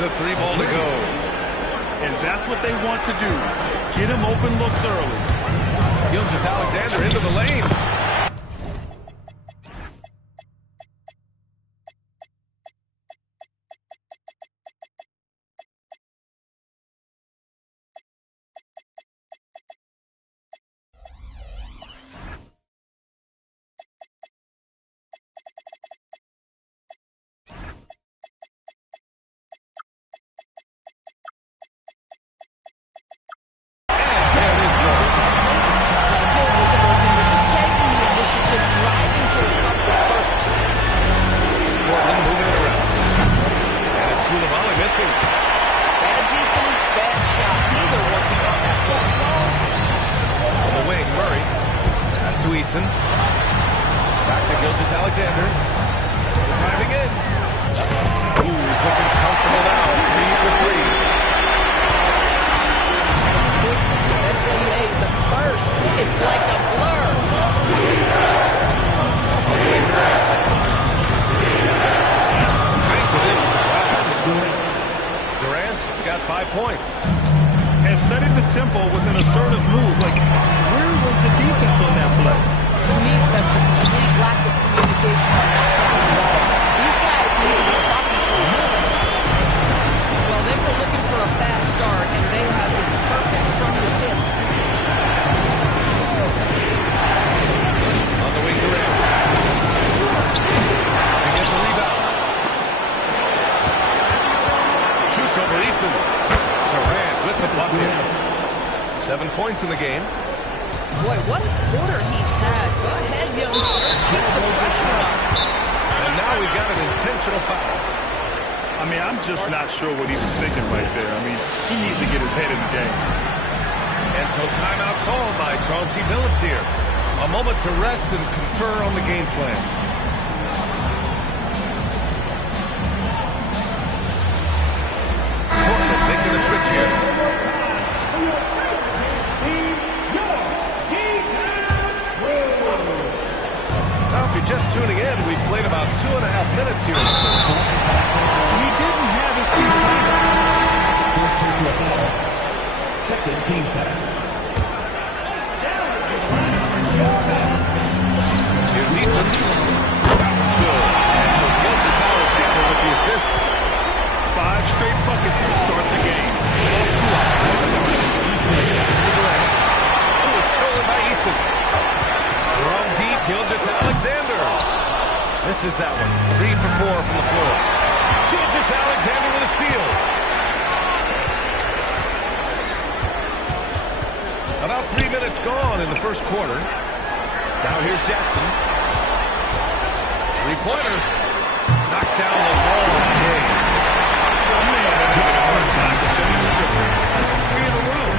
the three ball to go. And that's what they want to do. Get him open looks early. Gilgeous-Alexander into the lane. Back to Gilgeous-Alexander. Driving in. Ooh, he's looking comfortable now. 3 for 3. SGA, the burst. It's like a blur. Durant's got 5 points. And setting the tempo with an assertive move. Like, where was the defense on that play? To me, that's a complete lack of communication on that side of the ball. These guys need to be talking to each other. Well, they were looking for a fast start, and they have been perfect from the tip. On the wing, Durant. He gets the rebound. Shoots over Easton. Durant with the bucket. 7 points in the game. Boy, what a quarter he's had. Go ahead, young sir. Keep the pressure on. And now we've got an intentional foul. I mean, I'm just not sure what he was thinking right there. I mean, he needs to get his head in the game. And so timeout called by Chauncey Billups here. A moment to rest and confer on the game plan. Portland making a switch here. Now, if you're just tuning in, we've played about 2.5 minutes here in the first. He didn't have his feet lined. Second team foul. Here's Easton. That was good. And so Gilgeous-Alexander with the assist. 5 straight buckets to start the game. Oh, it's stolen by Easton. From deep, Gilgeous-Alexander. Misses that one. 3 for 4 from the floor. Gilgeous-Alexander with a steal. About 3 minutes gone in the first quarter. Now here's Jackson. 3-pointer. Knocks down the ball. That's 3 in a row.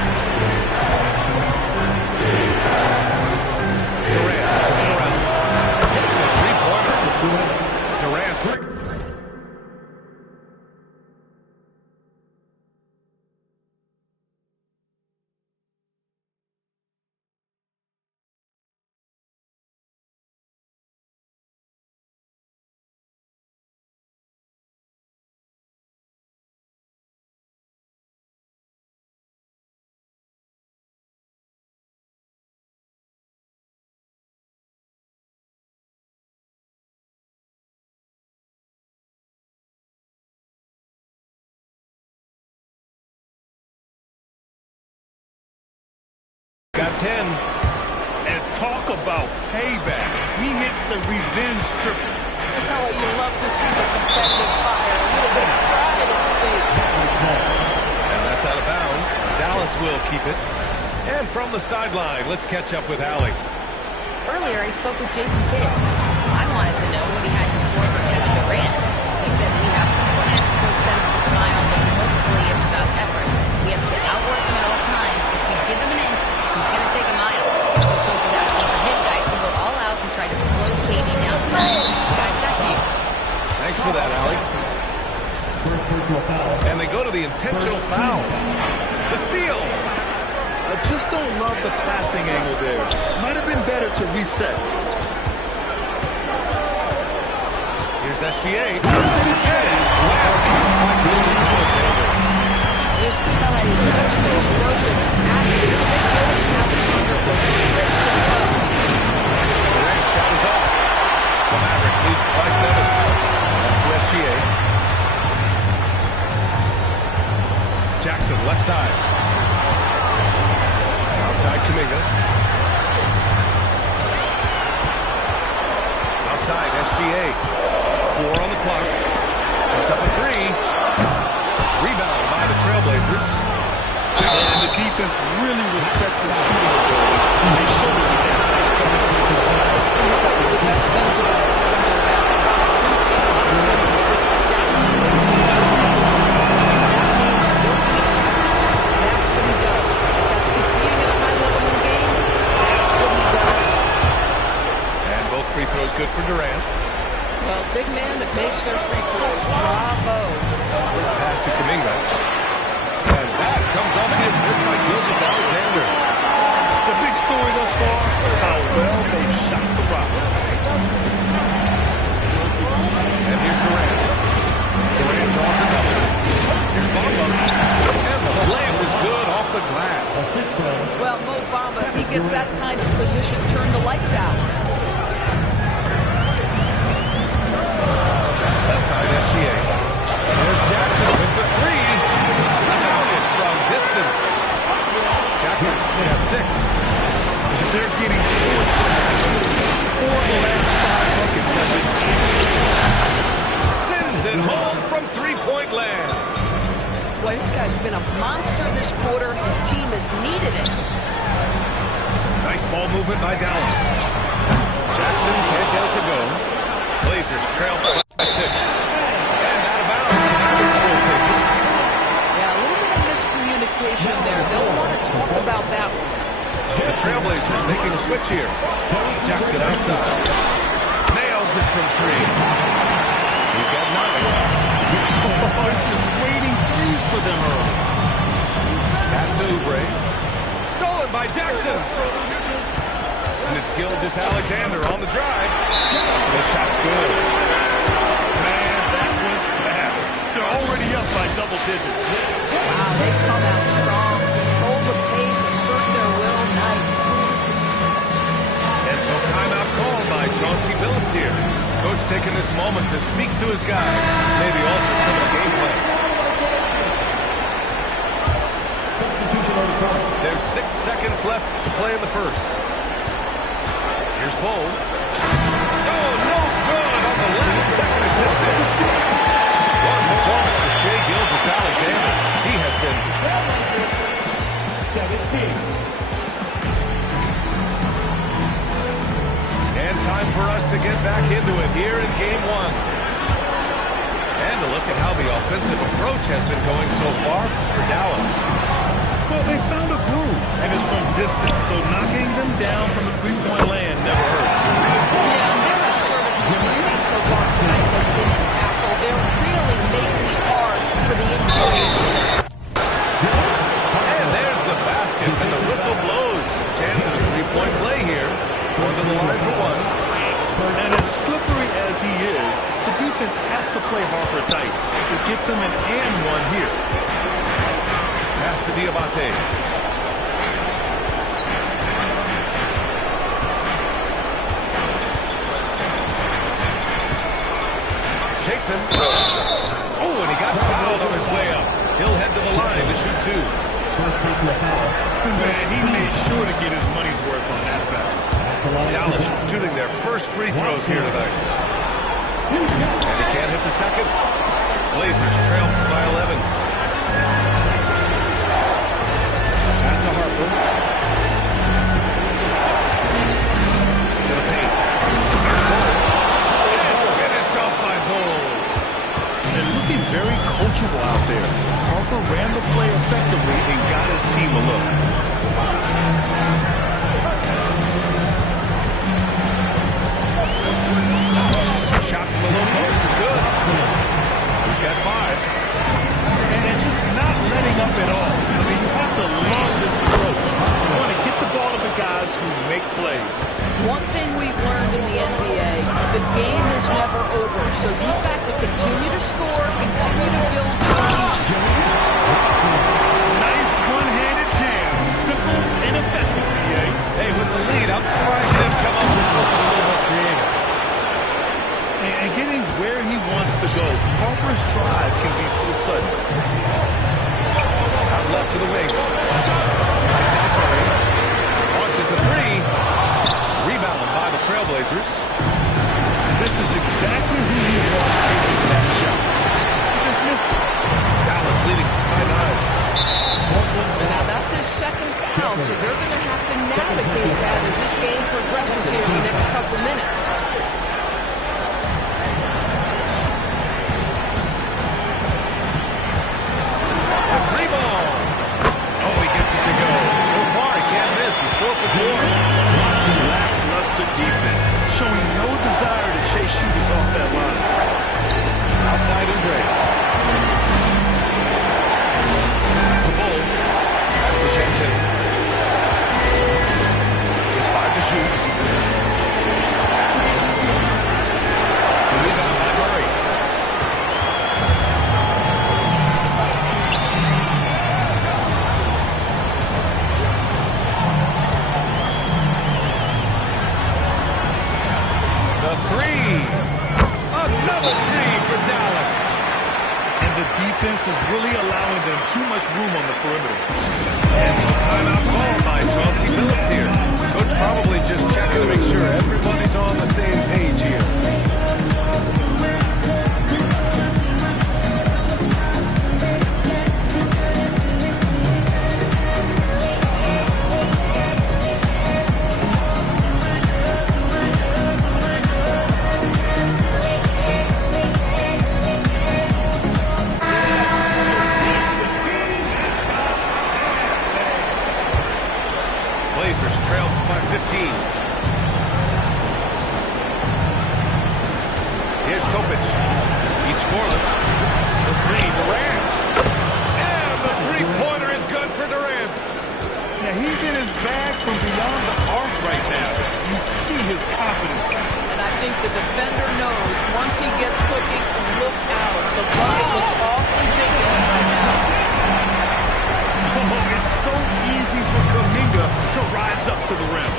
Durant looking around. Hits a 3-pointer. Durant's quick. Got 10. And talk about payback. He hits the revenge triple. Oh, you love to see the competitive fire. A little bit of pride at stake. And that's out of bounds. Dallas will keep it. And from the sideline, let's catch up with Allie. Earlier, he spoke with Jason Kidd. I wanted to know what he had in store for Kevin Durant. He said, we have some plans, Coach said with a smile, but mostly it's about effort. We have to outwork him at all times. If we give him an inch, he's going to take a mile. So Coach is asking for his guys to go all out and try to slow KD down tonight. Guys, back to you. Thanks for that, Allie. And they go to the intentional foul. The steal. I just don't love the passing angle there. Might have been better to reset. Here's SGA. And slammed by Gilgeous-Alexander. Alexander. This guy is such an explosive athlete. They always have the under go straight to the top. Durant shot is off. The Mavericks lead by 7. That's to SGA. Jackson, left side. Outside Kuminga. Outside SGA. 4 on the clock. Puts up a 3. Rebound by the Trailblazers. And the defense really respects his shooting ability. They showed it with that tight cover. The best things about Kevin Durant is his simply soundly makes me happy. That means working at practice. That's what he does. If that's competing at a high level in the game, that's what he does. And both free throws good for Durant. Well, big man that makes their free throws. Bravo. Pass to Kuminga. And that comes off the assist by Gilgeous-Alexander. The big story thus far, how well they've shot the rock. And here's Durant. Durant draws the double. Here's Bamba. And the layup is good off the glass. Well, Mo Bamba, if he gets that kind of position, turn the lights out. Left side SGA. There's Jackson with the 3. Counted from distance. Jackson's at 6. They're getting torched. 4 of the last 5 buckets have been Sends it home from three-point land. Boy, this guy's been a monster this quarter. His team has needed it. Nice ball movement by Dallas. Jackson can't get it to go. Blazers trail by 6. And out of bounds. Mavericks will take it. Yeah, a little bit of miscommunication there. They'll want to talk about that one. The Trailblazers making a switch here. Jackson outside. Nails it from 3. He's got 9. Oh, it's just waiting threes for them early. Pass to Oubre. Stolen by Jackson. And it's Gilgeous-Alexander on the drive. The shot's good. Man, that was fast. They're already up by double digits. Wow, they've come out strong. Control the pace, assert their will. Nice. And so timeout called by Chauncey Billups here. Coach taking this moment to speak to his guys. Maybe alter some of the game plan. There's 6 seconds left to play in the first. Here's Bull. Oh, no good on the last second attempt. What a performance for Shai Gilgeous-Alexander. He has been 17. And time for us to get back into it here in Game 1. And to look at how the offensive approach has been going so far for Dallas. Well, they found a groove, and it's from distance, so knocking them down from the three-point land never hurts. Yeah, and their assertiveness lately so far tonight has been impactful. They're really making it hard for the injuries. And there's the basket, and the whistle blows. Chance of a three-point play here. Going to the line for 1. And as slippery as he is, the defense has to play Harper tight. It gets him an and 1 here. Pass to Diabate. Shakes him. Oh, and he got fouled on his way up. He'll head to the line to shoot 2. Man, he made sure to get his money's worth on that foul. Dallas shooting their first free throws here tonight. And he can't hit the second. Blazers trail by 11. Pass to Harper. To the paint. And finished off by Bull. And looking very coachable out there. Harper ran the play effectively and got his team a look. Shot from the low post is good. He's got 5. And just not letting up at all. I mean, you have to love this approach. You want to get the ball to the guys who make plays. One thing we've learned in the NBA, the game is never over. So you've got to continue to score, continue to build leads, go. Harper's drive can be so sudden. Out left to the wing. Lights out Murray. Launches a three. Rebounded by the Trailblazers. This is exactly who you want taking that shot. He just missed it. Dallas leading by 9. And now that's his second foul, so they're going to have to navigate that as this game progresses here in the next couple minutes. A free ball. Oh, he gets it to go. So far, he can't miss. He's 4 for 4. Lackluster defense, showing no desire to chase shooters off that line. Outside and break. To Bull. Pass to Champagne. He's 5 to shoot. The rebound by Murray. The three. Another three for Dallas. And the defense is really allowing them too much room on the perimeter. And a timeout called by Chauncey Billups here. Coach probably just checking to make sure everybody's on the same page here. Blazers trail by 15. Here's Topic. He's scoreless. The three, Durant. And the three-pointer is good for Durant. Yeah, he's in his bag from beyond the arc right now. You see his confidence. And I think the defender knows once he gets cooking, look out. The bucket looks awfully big to him right now. Oh, it's so easy for Kuminga to rise up to the rim.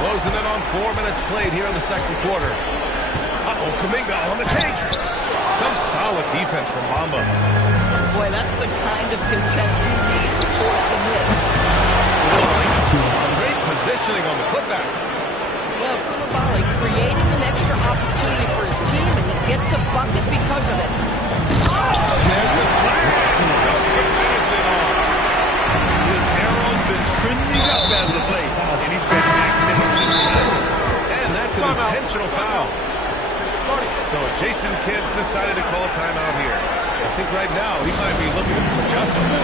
Closing in on 4 minutes played here in the second quarter. Uh-oh, Kuminga on the take. Some solid defense from Bamba. Boy, that's the kind of contest you need to force the miss. Great positioning on the putback. Well, Koulibaly creating an extra opportunity for his team, and he gets a bucket because of it. There's the slam. Don't finish it off. His arrow's been trending up as of late, and he's been magnificent tonight. And that's an intentional foul. So Jason Kidd's decided to call timeout here. I think right now he might be looking at some adjustments.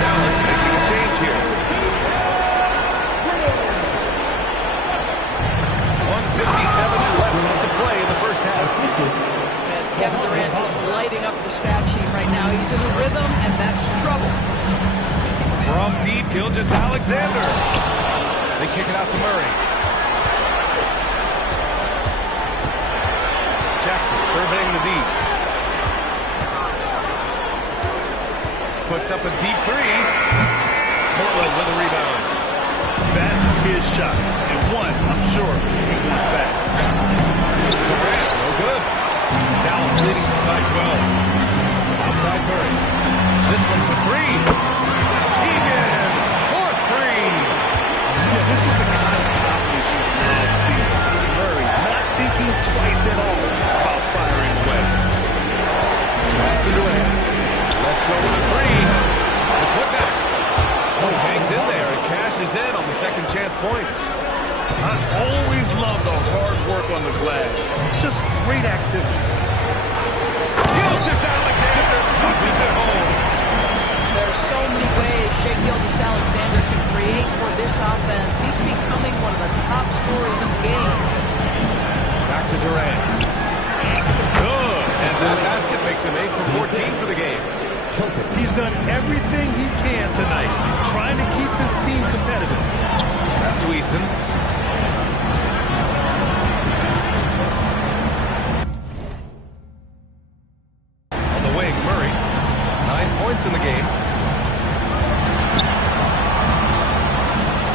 Dallas making a change here. 1:57 left to play in the first half. And Kevin Durant just lighting up the stat sheet right now. He's in a rhythm, and that's trouble. From deep, Gilgeous-Alexander. They kick it out to Murray. Jackson surveying the deep. Puts up a deep three. Portland with a rebound. That's his shot, and one, I'm sure, he wants back. Durant, no good. Dallas leading by 12. Outside Murray. This one for three. Keegan for three. Yeah, this is the kind of confidence you love seeing. Murray not thinking twice at all about firing away. Pass to Durant. Let's go with a three. The putback. Oh, hangs in there and cashes in on the second chance points. I always love the hard work on the glass. Just great activity. Gilgeous-Alexander punches it home. There's so many ways Shai Gilgeous-Alexander can create for this offense. He's becoming one of the top scorers in the game. Back to Durant. Good. And that basket makes him 8 for 14 for the game. He's done everything he can tonight, trying to keep his team competitive. Pass to Eason. On the wing, Murray. 9 points in the game.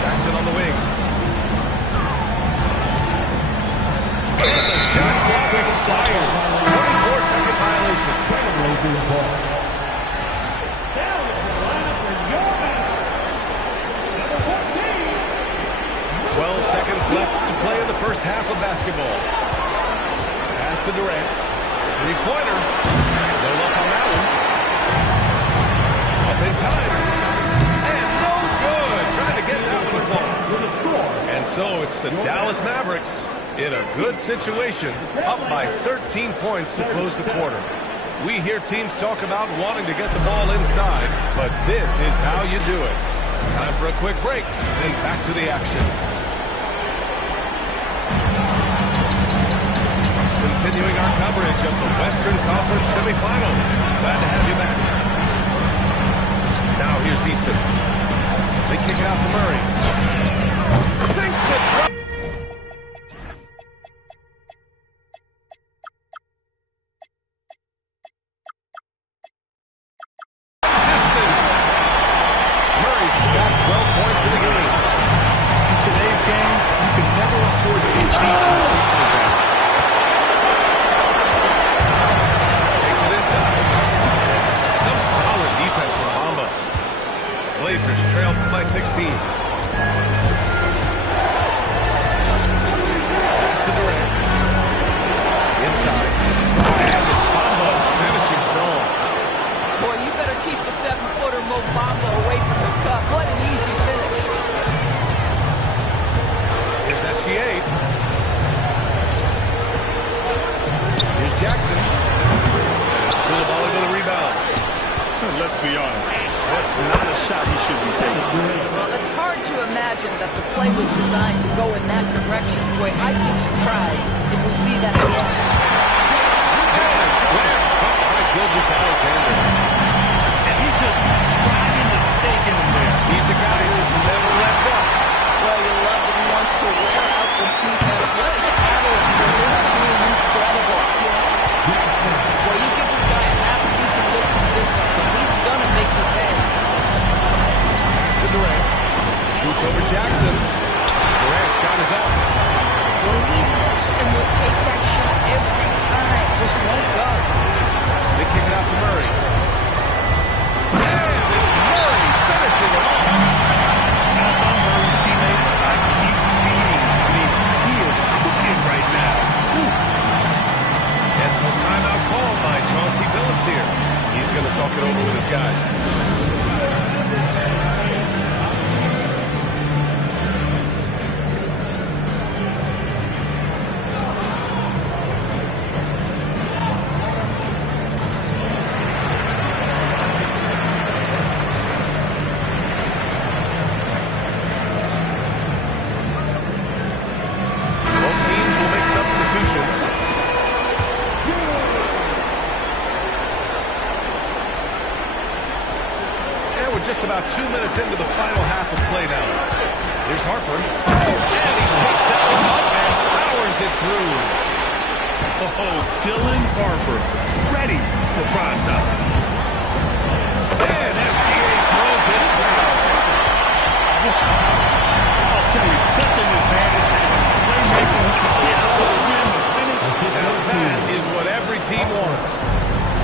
Jackson on the wing. And the shot clock expires. 24-second violation. The ball. 12 seconds left to play in the first half of basketball. Pass to Durant. Three-pointer. No luck on that one. Up in time. And no good. Trying to get that one to fall. And so it's the Dallas Mavericks in a good situation, up by 13 points to close the quarter. We hear teams talk about wanting to get the ball inside, but this is how you do it. Time for a quick break, then back to the action. Continuing our coverage of the Western Conference semifinals. Glad to have you back. Now here's Easton. They kick it out to Murray. Sinks it. Murray's got 12 points in the game. In today's game, you can never afford to get beat. Blazers trail by 16. Pass to Durant. Inside. And it's Bamba finishing strong. Boy, you better keep the 7-footer Mo Bamba away from the cup. What an easy finish. Here's SGA. Here's Jackson. Koulibaly with a rebound. Let's be honest. That's not a shot he should be taking. Well, it's hard to imagine that the play was designed to go in that direction. Boy, I'd be surprised if we see that again. And slam caught by Gilgeous Alexander. And he just driving the stake in him there. He's a guy who never lets up. Well, you love that he wants to wear out the defense. What a catalyst for this team. Incredible. Well, you give this guy a half-decent look from distance, and he's going to make you pay. Pass to Durant. Shoots over Jackson. Durant's shot is up. Well, he looks and will take that shot every time. Just won't go. They kick it out to Murray. And it's Murray finishing it off. Not on Murray's teammates. I keep feeding. I mean, he is cooking right now. And so timeout called by Chauncey Billups here. He's going to talk it over with his guys. Both teams will make substitutions. And we're just about 2 minutes into the final half of play now. Here's Harper. And he takes that one up and powers it through. Oh, Dylan Harper, ready for prime time. And SGA throws it down. I'll tell you, such an advantage having a playmaker who can get out to the rim and finish. Now that is what every team wants.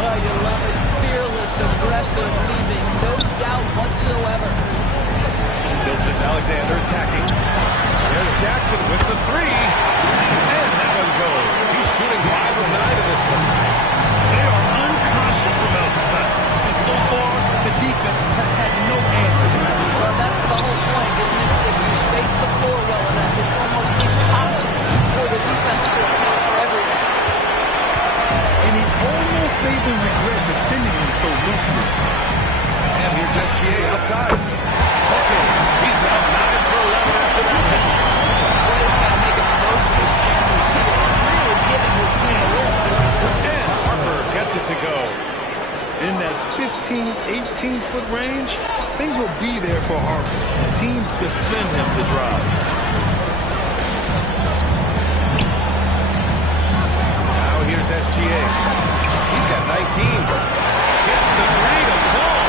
Oh, you love it. Fearless, aggressive, leaving no doubt whatsoever. Gilgeous Alexander attacking. There's Jackson with the three. And that one goes. He's shooting 5 of 9 in this one. They are unconscious from outside. And so far, the defense has had no answers. Well, that's the whole point, isn't it? If you space the floor well enough, it's almost impossible for the defense to account for everything. And he almost made them regret defending him so loosely. And here's SGA outside. Okay, he's now 9 for 11 after that one. Boy, this guy making the most of his chances here, really giving his team a lift. And Harper gets it to go. In that 15, 18-foot range, things will be there for Harper. Teams defend him to drive. Now here's SGA. He's got 19. Gets the three to fall.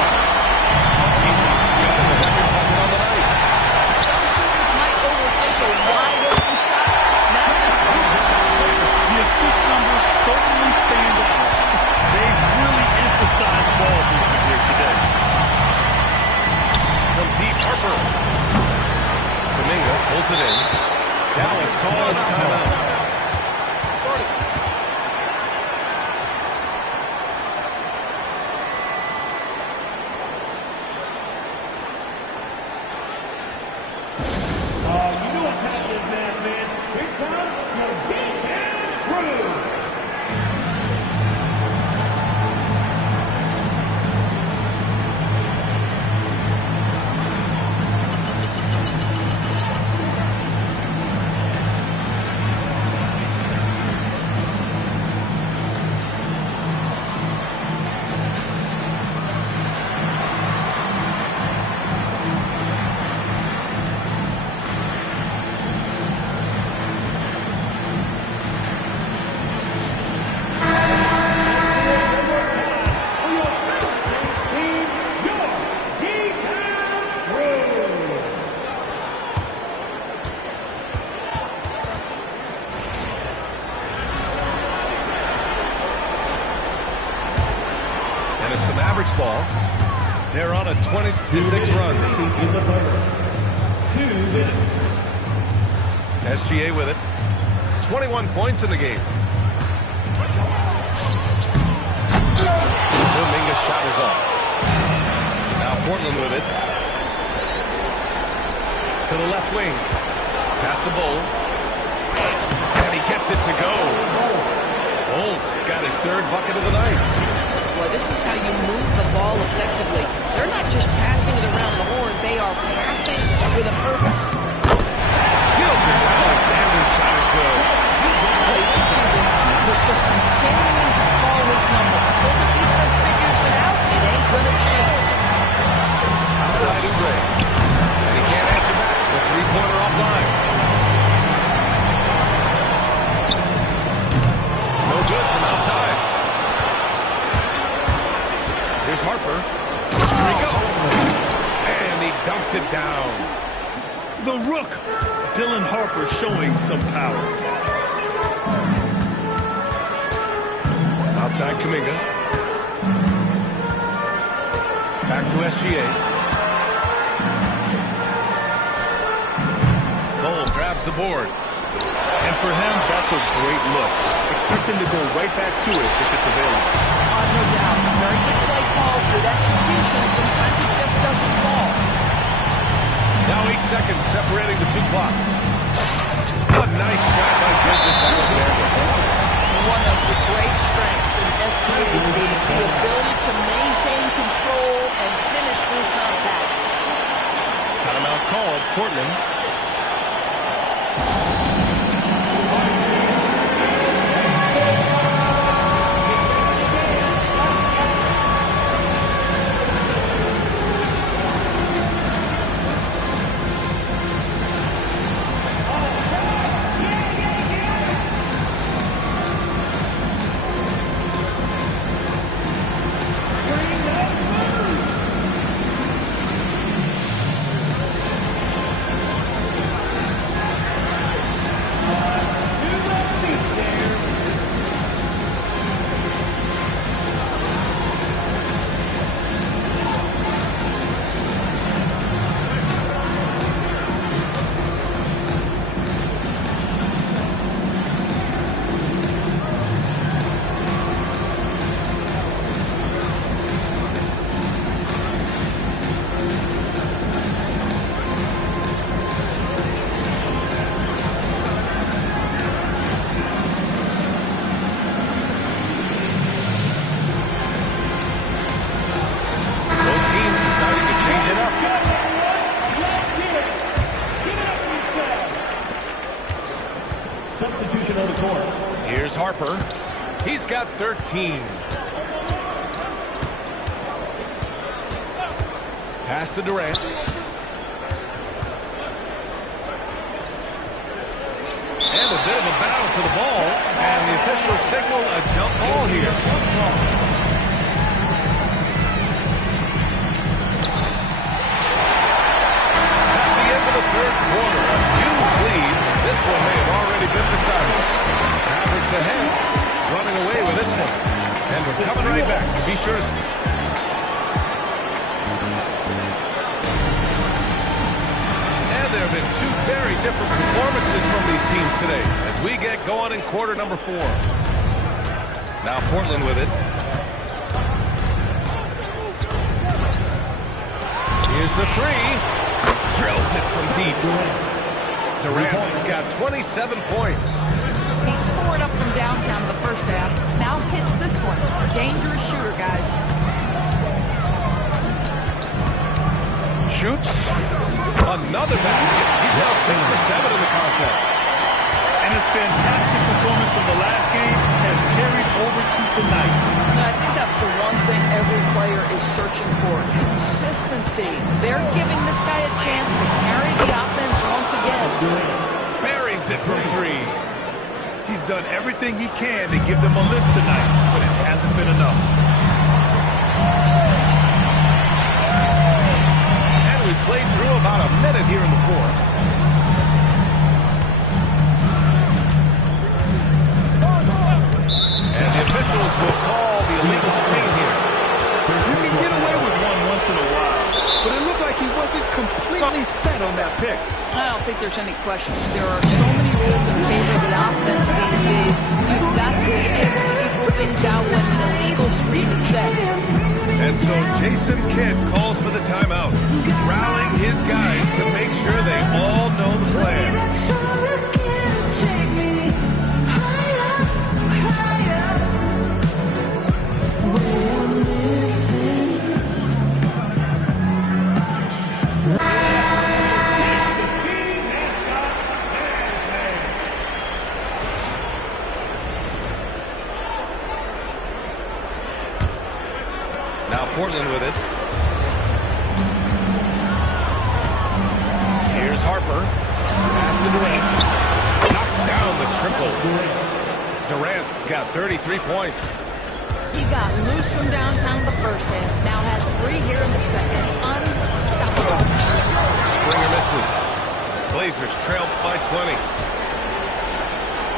They're on a 20-6 run. 2 minutes. SGA with it. 21 points in the game. Dominguez shot is off. Now Portland with it. To the left wing. Pass to Bull. And he gets it to go. Bull's got his third bucket of the night. Well, this is how you move the ball effectively. They're not just passing it around the horn. They are passing with a purpose. Gilgis Alexander's shot is good. Well, you can see the team was just continuing to call his number. Until the defense figures it out, it ain't going to change. Outside Oubre. And he can't answer back. The three-pointer offline. No good from outside. Here's Harper. Here he goes. And he dunks it down. The Rook. Dylan Harper showing some power. Outside Kuminga. Back to SGA. Bull grabs the board. And for him, that's a great look. Expect him to go right back to it if it's available. No doubt. Very good play call, good execution. Sometimes it just doesn't fall. Now 8 seconds separating the two clocks. A nice shot by Gilgis Alexander. One of the great strengths in SGA's game, the ability to maintain control and finish through contact. Timeout called. Portland. Substitution on the court. Here's Harper. He's got 13. Pass to Durant. And a bit of a battle for the ball. And the officials signal a jump ball here. At the end of the third quarter, a huge lead. This one may have already been decided. Mavericks ahead, running away with this one. And we're coming right back. Be sure to... And there have been two very different performances from these teams today as we get going in quarter number 4. Now Portland with it. Here's the three. Drills it from deep. Durant's got 27 points. He tore it up from downtown in the first half. Now hits this one. Dangerous shooter, guys. Shoots. Another basket. He's now 6 for 7 in the contest. And his fantastic performance from the last game has carried over to tonight. And I think that's the one thing every player is searching for. Consistency. They're giving this guy a chance to carry the offense once again. Buries it from 3. He's done everything he can to give them a lift tonight, but it hasn't been enough. And we played through about a minute here in the fourth. And the officials will call the illegal screen here. You can get away with one once in a completely set on that pick. I don't think there's any question. There are so many rules in favor of the offense these days. You've got to be able to equal things out when an illegal screen is set. And so Jason Kidd calls for the timeout, rallying his guys to make sure they all know the plan. Now Portland with it. Here's Harper. Pass to Durant. Knocks down the triple. Durant's got 33 points. He got loose from downtown the first half. Now has 3 here in the second. Unstoppable. Springer misses. Blazers trail by 20.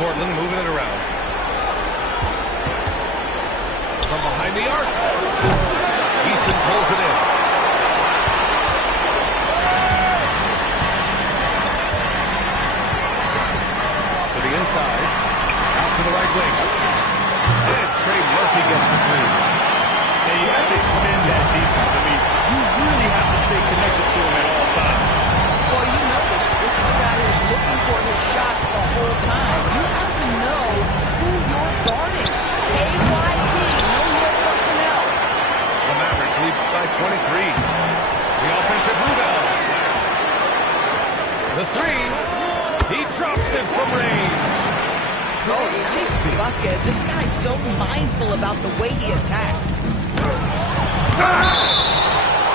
Portland moving it around. From behind the arc. Eason pulls it in. To the inside. Out to the right wing. And Trey Murphy gets the three. And you have to extend that defense. I mean, you really have to stay connected to him at all times. Well, you know this. This is a guy who's looking for his shot the whole time. You have to know who you're guarding. KYP. Know your personnel. The Mavericks lead by 23. The offensive rebound. The three. He drops it from range. Oh, nice bucket. This guy's so mindful about the way he attacks.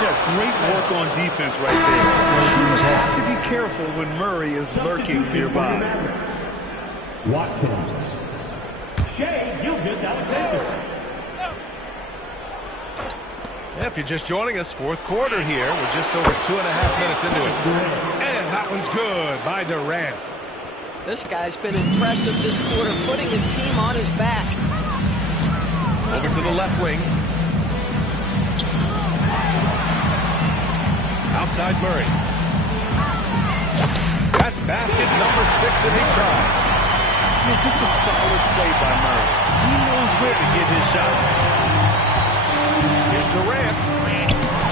Yeah, great work on defense right there. Shooters have to be careful when Murray is lurking nearby. Watkins. Shea Gilgeous-Alexander. If you're just joining us, fourth quarter here. We're just over 2.5 minutes into it. And that one's good by Durant. This guy's been impressive this quarter, putting his team on his back. Over to the left wing. Outside Murray. That's basket number 6 and he tries. Yeah, just a solid play by Murray. He knows where to get his shots. Here's Durant.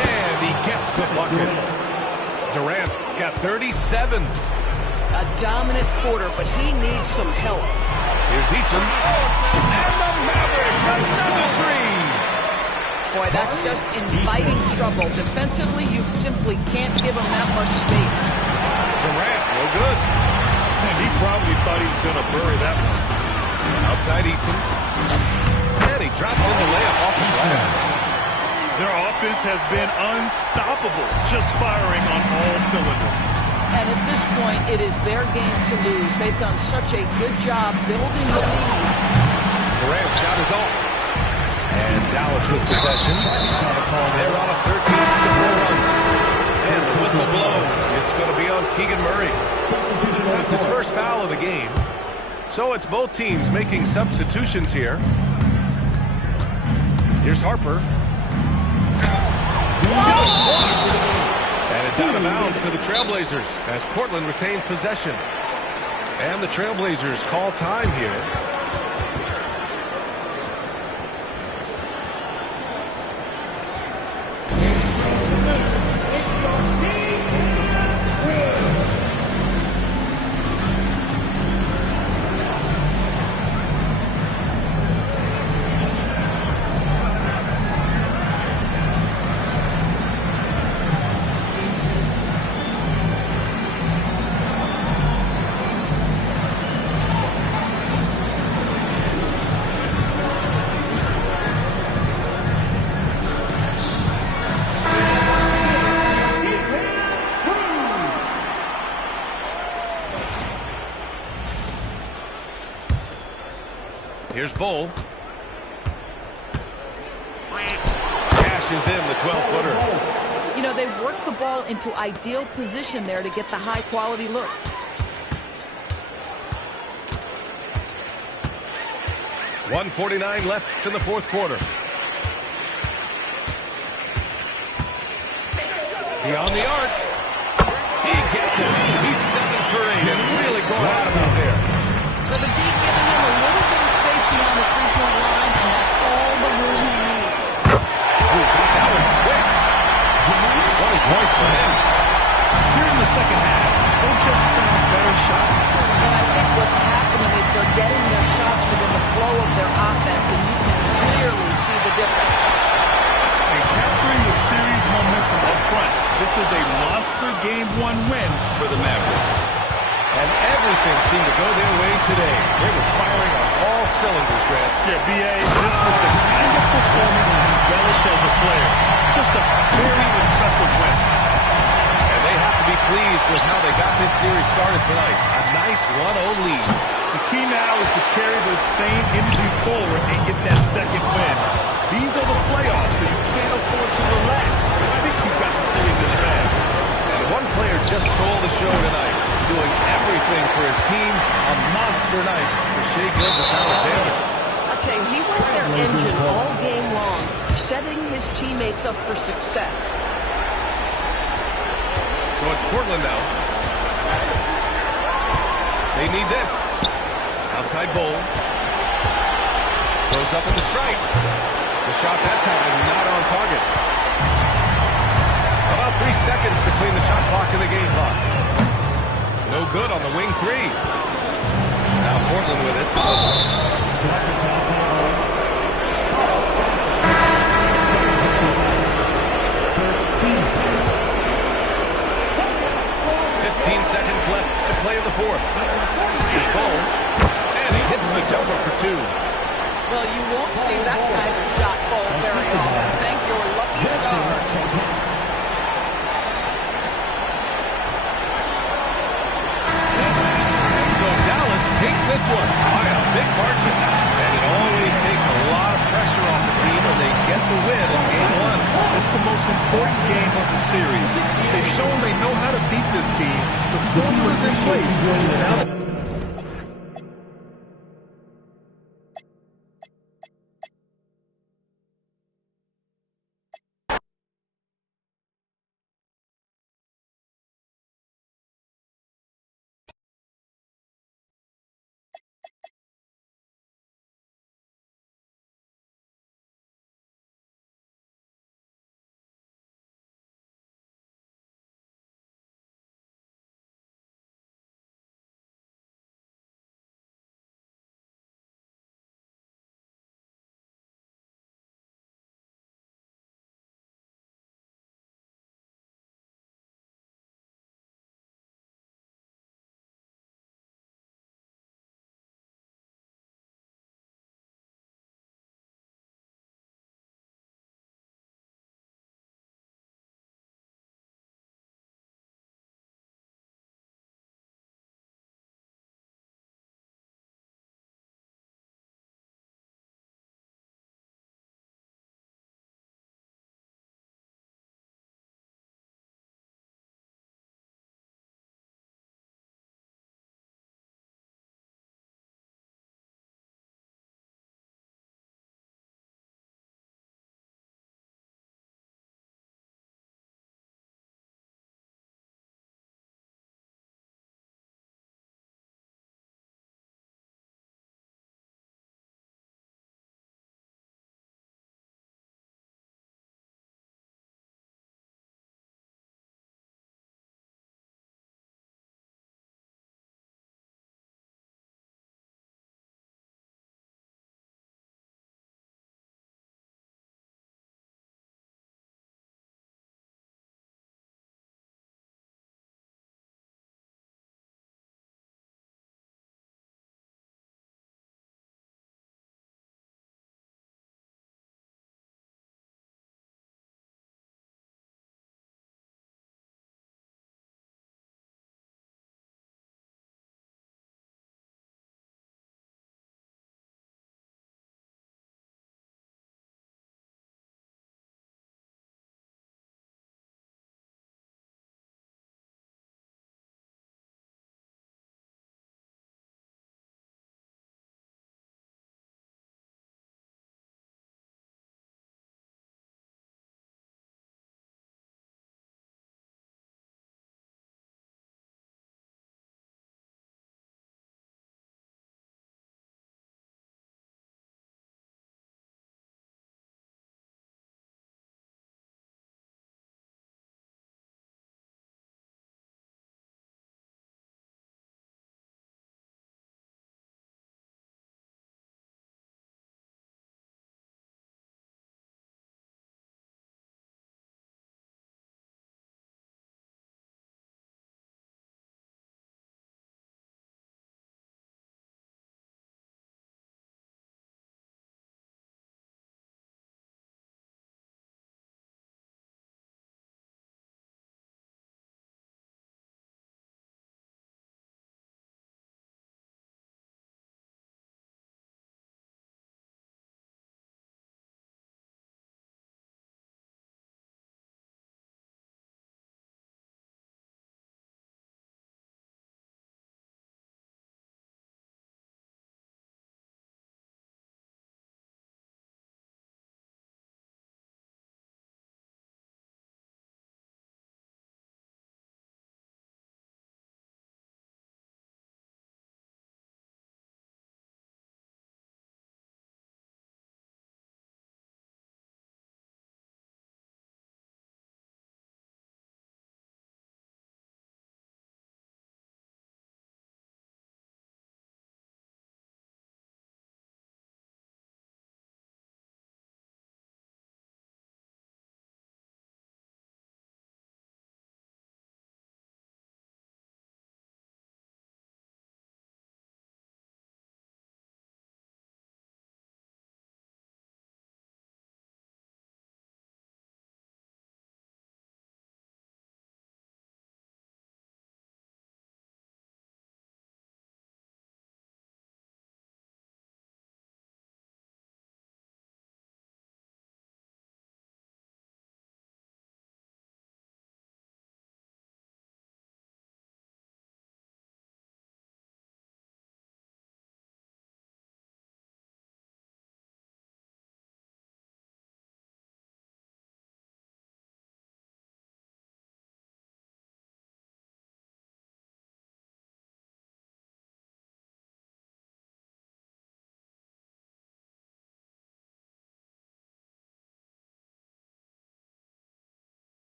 And he gets the bucket. Durant's got 37. A dominant quarter, but he needs some help. Here's Eason. And the Mavericks, another three. Boy, that's just inviting trouble. Defensively, you simply can't give him that much space. Durant, no good. And he probably thought he was going to bury that one. Outside Eason. And he drops in the layup off the glass. Their offense has been unstoppable, just firing on all cylinders. And at this point, it is their game to lose. They've done such a good job building the lead. Durant's shot is off. And Dallas with possession. They're on a 13-4 run. And the whistle blows. It's going to be on Keegan Murray. That's his first foul of the game. So it's both teams making substitutions here. Here's Harper. And it's out of bounds to the Trailblazers as Portland retains possession. And the Trailblazers call time here. Here's Bull. Cashes in the 12-footer. You know, they work the ball into ideal position there to get the high-quality look. .149 left in the fourth quarter. Beyond the arc. He gets it. He's 7 for 8 and really going at him out there. So the D giving him a little bit of space beyond the three-point line, and that's all the room he needs. Ooh, got that one quick. 20 points for him. Here in the second half, they just found better shots. And I think what's happening is they're getting their shots within the flow of their offense, and you can clearly see the difference. And capturing the series momentum up front, this is a monster Game 1 win for the Mavericks. And everything seemed to go their way today. They were firing on all cylinders, Grant. Yeah, B.A., this was the kind of performance you relish as a player. Just a very impressive win. And they have to be pleased with how they got this series started tonight. A nice 1-0 lead. The key now is to carry the same energy forward and get that second win. These are the playoffs, so you can't afford to relax. I think you've got the series in the bag. And one player just stole the show tonight, doing everything for his team. A monster night for Shai Gilgeous-Alexander. I'll tell you, he was their engine all game long, setting his teammates up for success. So it's Portland now. They need this. Outside Bowl. Goes up at the strike. The shot that time not on target. About 3 seconds between the shot clock and the game clock. No good on the wing three. Now Portland with it. 15 seconds left to play in the fourth. Here's Bowl. And he hits the jumper for 2. Well, you won't see that kind of shot fall very often. Thank your lucky stars. So Dallas takes this one by a big margin. And it always takes a lot of pressure off the team when they get the win in Game 1. It's the most important game of the series. They've shown they know how to beat this team. The formula's in place. Now